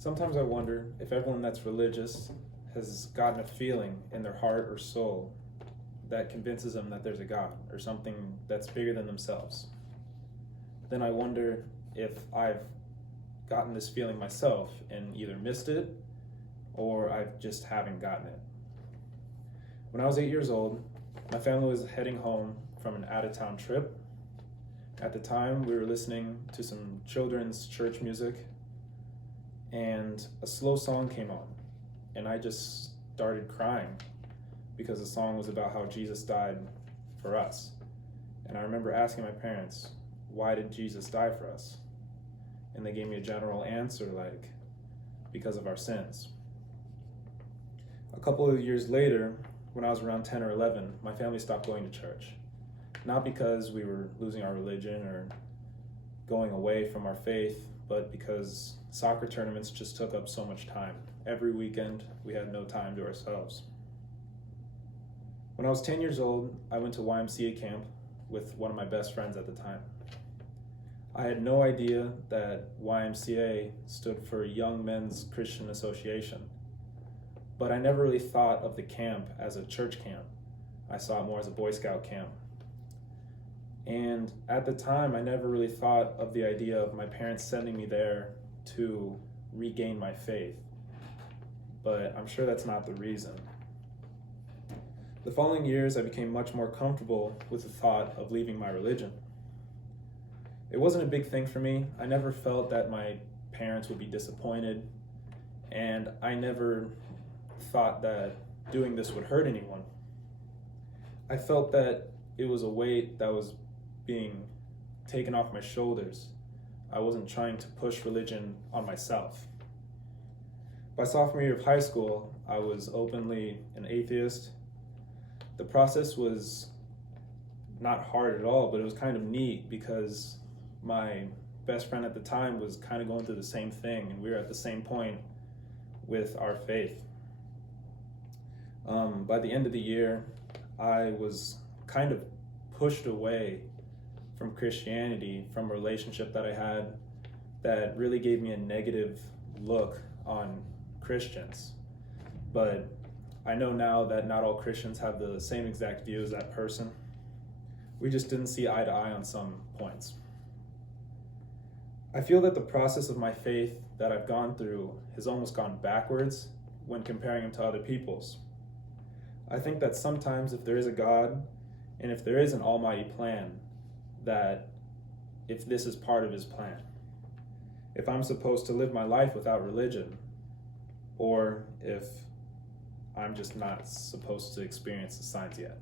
Sometimes I wonder if everyone that's religious has gotten a feeling in their heart or soul that convinces them that there's a God or something that's bigger than themselves. Then I wonder if I've gotten this feeling myself and either missed it or I just haven't gotten it. When I was 8 years old, my family was heading home from an out-of-town trip. At the time, we were listening to some children's church music, and a slow song came on, and I just started crying because the song was about how Jesus died for us. And I remember asking my parents, why did Jesus die for us? And they gave me a general answer like, because of our sins. A couple of years later, when I was around 10 or 11, my family stopped going to church. Not because we were losing our religion or going away from our faith, but because soccer tournaments just took up so much time. Every weekend, we had no time to ourselves. When I was 10 years old, I went to YMCA camp with one of my best friends at the time. I had no idea that YMCA stood for Young Men's Christian Association, but I never really thought of the camp as a church camp. I saw it more as a Boy Scout camp. And at the time, I never really thought of the idea of my parents sending me there to regain my faith, but I'm sure that's not the reason. The following years, I became much more comfortable with the thought of leaving my religion. It wasn't a big thing for me. I never felt that my parents would be disappointed, and I never thought that doing this would hurt anyone. I felt that it was a weight that was being taken off my shoulders. I wasn't trying to push religion on myself. By sophomore year of high school, I was openly an atheist. The process was not hard at all, but it was kind of neat because my best friend at the time was kind of going through the same thing, and we were at the same point with our faith. By the end of the year, I was kind of pushed away from Christianity, from a relationship that I had that really gave me a negative look on Christians. But I know now that not all Christians have the same exact view as that person. We just didn't see eye to eye on some points. I feel that the process of my faith that I've gone through has almost gone backwards when comparing them to other people's. I think that sometimes if there is a God, and if there is an almighty plan, that if this is part of his plan, if I'm supposed to live my life without religion, or if I'm just not supposed to experience the signs yet.